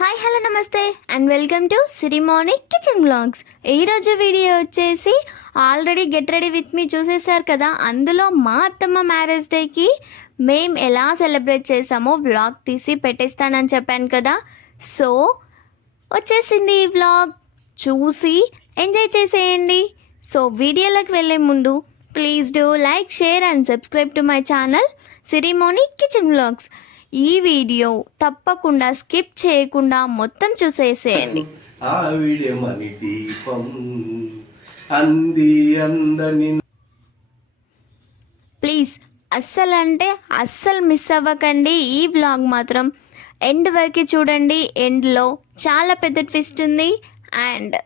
Hi hello నమస్తే and welcome to Sirimoni kitchen vlogs. ఈరోజు video వచ్చేసి already get ready with me చూసేసారు కదా. అందులో మా అత్తమ్మ మ్యారేజ్ డేకి మేము ఎలా సెలబ్రేట్ చేసామో వ్లాగ్ తీసి పెట్టేస్తానని చెప్పాను కదా. సో వచ్చేసింది ఈ వ్లాగ్, చూసి ఎంజాయ్ చేసేయండి. సో వీడియోలోకి వెళ్ళే ముందు please do like, share and subscribe to my channel Sirimoni kitchen vlogs. ఈ వీడియో తప్పకుండా స్కిప్ చేయకుండా మొత్తం చూసేసేయండి. ఆ వీడియో మని దీపం అంది అందని. ప్లీజ్ అస్సలు మిస్ అవ్వకండి. ఈ వ్లాగ్ మాత్రం ఎండ్ వరకు చూడండి. ఎండ్లో చాలా పెద్ద ట్విస్ట్ ఉంది అండ్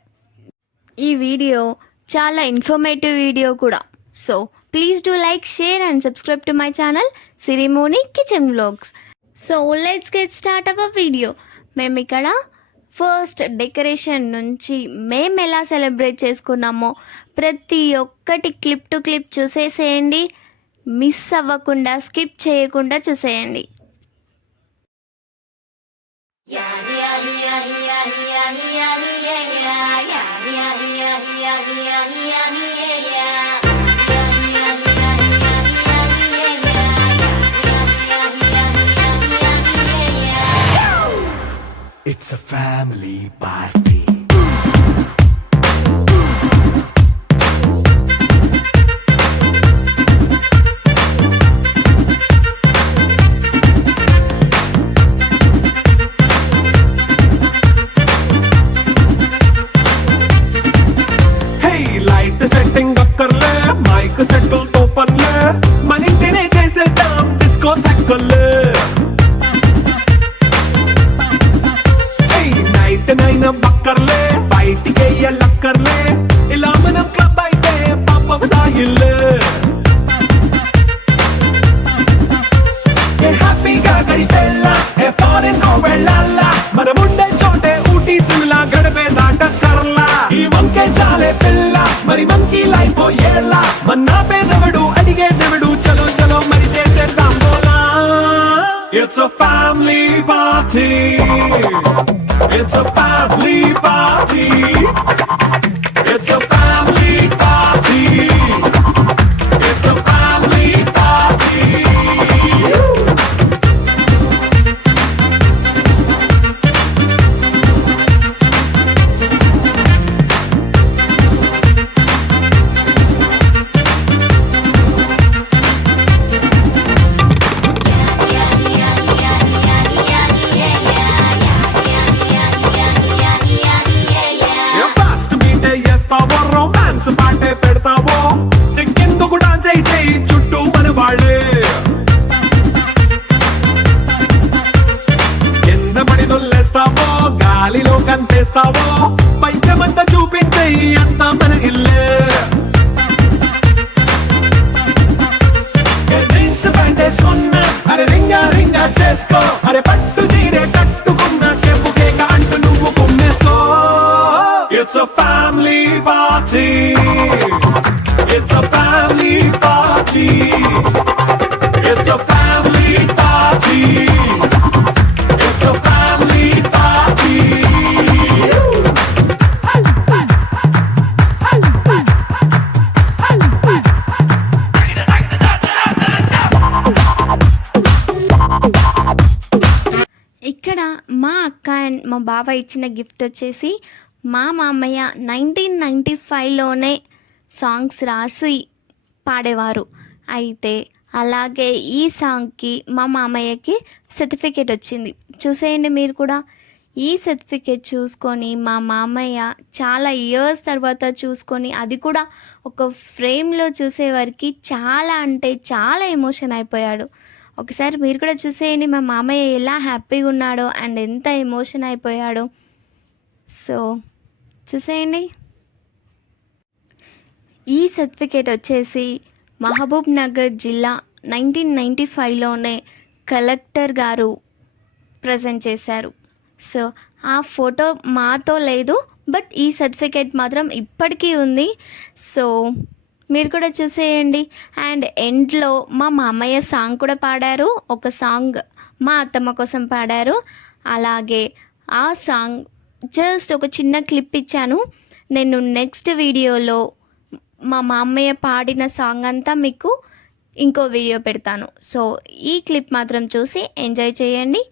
ఈ వీడియో చాలా ఇన్ఫర్మేటివ్ వీడియో కూడా. So please do like, share and subscribe to my channel Sirimoni kitchen vlogs. So let's get start our video. మేము ఇక్కడ ఫస్ట్ డెకరేషన్ నుంచి మేము ఎలా సెలబ్రేట్ చేసుకున్నామో ప్రతి ఒక్కటి క్లిప్ టు క్లిప్ చూసేసేయండి. మిస్ అవ్వకుండా, స్కిప్ చేయకుండా చూసేయండి. It's a family party. Hey, light setting akkarle, mic settle to panle, manintine chesedam disco thakkale. నైన బక్కర్లే బయటికి లక్కర్లే, ఇలా మనం క్లబ్ అయితే పాపం దాయిల్లే. హ్యాపీగా గడిపెళ్ళ ఏ ఫారెన్ కో వెళ్ళాల, మనముండే చోటే ఊటీ సిమ్లా గడిపే దాటక్కర్లా. ఈ వంకే చాలే పిల్ల మరి మంకీ లైఫ్ ఏళ్ళ, మన్నా పేదవడు అడిగే దేవుడు, చలో చలో మరి చేసేద్దాం బోలా. It's a family party. It's a family party. It's a family party. It's a family party. Romance పాటే పెడతావో, సిగ్గెందుకు డాన్స్ అయితే చుట్టూ మన వాళ్ళే. కింద పడి దొల్లేస్తావో, గాలిలో కంటేస్తావో, పైకమంతా చూపించే అంతా మన ఇల్లే. జీన్స్ ప్యాంటేసుకున్నా అరే రింగా రింగా చేసుకో, అరే పట్టు చీరే కట్టుకున్న కెప్పు కేక అంటూ నువ్వు కుమ్మేసుకో. It's a family party. It's a family party. It's a family party. It's a family party. ఇక్కడ మా అక్క అండ్ మా బావ ఇచ్చిన గిఫ్ట్ వచ్చేసి మా మామయ్య 1995లోనే సాంగ్స్ రాసి పాడేవారు. అయితే అలాగే ఈ సాంగ్కి మా మామయ్యకి సర్టిఫికేట్ వచ్చింది. చూసేయండి మీరు కూడా. ఈ సర్టిఫికేట్ చూసుకొని మా మామయ్య చాలా ఇయర్స్ తర్వాత చూసుకొని, అది కూడా ఒక ఫ్రేమ్లో చూసేవారికి చాలా అంటే చాలా ఎమోషన్ అయిపోయాడు. ఒకసారి మీరు కూడా చూసేయండి మా మామయ్య ఎలా హ్యాపీగా ఉన్నాడో అండ్ ఎంత ఎమోషన్ అయిపోయాడో. సో చూసేయండి. ఈ సర్టిఫికేట్ వచ్చేసి మహబూబ్ నగర్ జిల్లా 1995లోనే కలెక్టర్ గారు ప్రజెంట్ చేశారు. సో ఆ ఫోటో మాతో లేదు, బట్ ఈ సర్టిఫికేట్ మాత్రం ఇప్పటికీ ఉంది. సో మీరు కూడా చూసేయండి. అండ్ ఎండ్లో మా మామయ్య సాంగ్ కూడా పాడారు. ఒక సాంగ్ మా అత్తమ్మ కోసం పాడారు. అలాగే ఆ సాంగ్ జస్ట్ ఒక చిన్న క్లిప్ ఇచ్చాను. నేను నెక్స్ట్ వీడియోలో మా మామయ్య పాడిన సాంగ్ అంతా మీకు ఇంకో వీడియో పెడతాను. సో ఈ క్లిప్ మాత్రం చూసి ఎంజాయ్ చేయండి.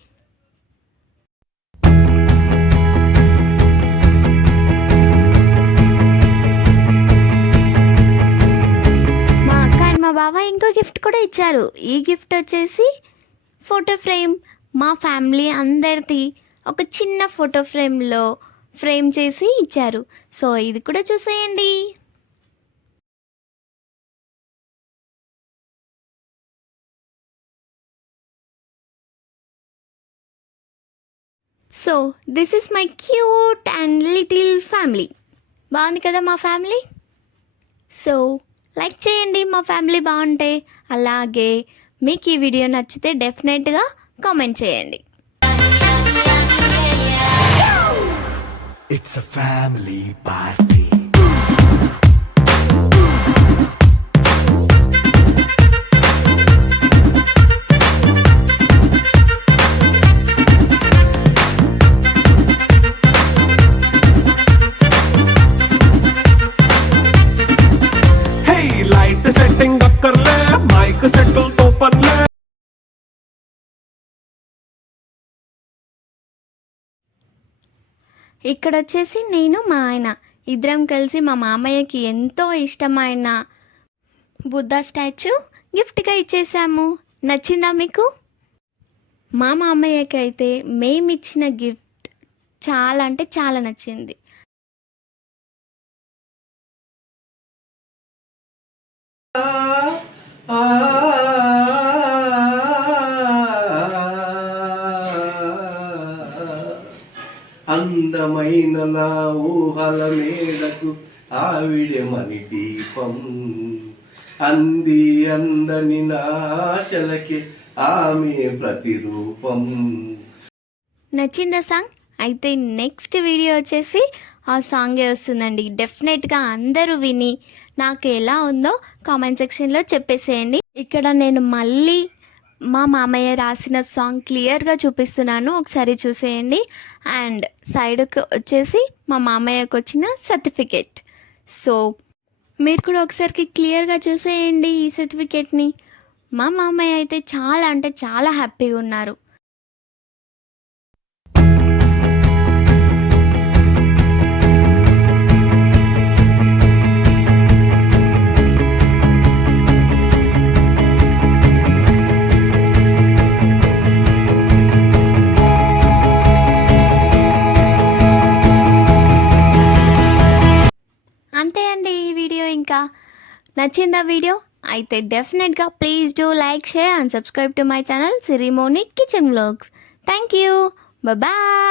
మా అక్క అండ్ మా బావ ఇంకో గిఫ్ట్ కూడా ఇచ్చారు. ఈ గిఫ్ట్ వచ్చేసి ఫోటో ఫ్రేమ్. మా ఫ్యామిలీ అందరిది ఒక చిన్న ఫోటో ఫ్రేమ్లో ఫ్రేమ్ చేసి ఇచ్చారు. సో ఇది కూడా చూసేయండి. So this is my cute and little family. బాగుంది కదా మా ఫ్యామిలీ? సో లైక్ చేయండి మా ఫ్యామిలీ బాగుంటే. అలాగే మీకు ఈ వీడియో నచ్చితే డెఫినెట్గా కామెంట్ చేయండి. It's a family party. Hey, light setting అక్కర్లే, మైక్ సెట్టులతో పనిలే. ఇక్కడ వచ్చేసి నేను మా ఆయన ఇద్దరం కలిసి మా మామయ్యకి ఎంతో ఇష్టమైన బుద్ధ స్టాచ్యూ గిఫ్ట్గా ఇచ్చేసాము. నచ్చిందా మీకు? మా మామయ్యకి అయితే మేమిచ్చిన గిఫ్ట్ చాలా అంటే చాలా నచ్చింది. అందమైన నా ఊహల మేడకు ఆవిడమని దీపం అంది అందని నాశలకి ఆమె ప్రతిరూపం. నచ్చిందా సాంగ్? అయితే నెక్స్ట్ వీడియో వచ్చేసి ఆ సాంగే వస్తుందండి. డెఫినెట్గా అందరూ విని నాకు ఎలా ఉందో కామెంట్ సెక్షన్లో చెప్పేసేయండి. ఇక్కడ నేను మళ్ళీ మా మామయ్య రాసిన సాంగ్ క్లియర్గా చూపిస్తున్నాను, ఒకసారి చూసేయండి. అండ్ సైడ్కి వచ్చేసి మా మామయ్యకు వచ్చిన సర్టిఫికేట్. సో మీరు కూడా ఒకసారికి క్లియర్గా చూసేయండి ఈ సర్టిఫికేట్ని. మా మామయ్య అయితే చాలా అంటే చాలా హ్యాపీగా ఉన్నారు. అంతే అండి ఈ వీడియో. ఇంకా నచ్చిందా వీడియో? అయితే డెఫినెట్గా please do like, share and subscribe to my channel Sirimoni kitchen vlogs. Thank you. Bye.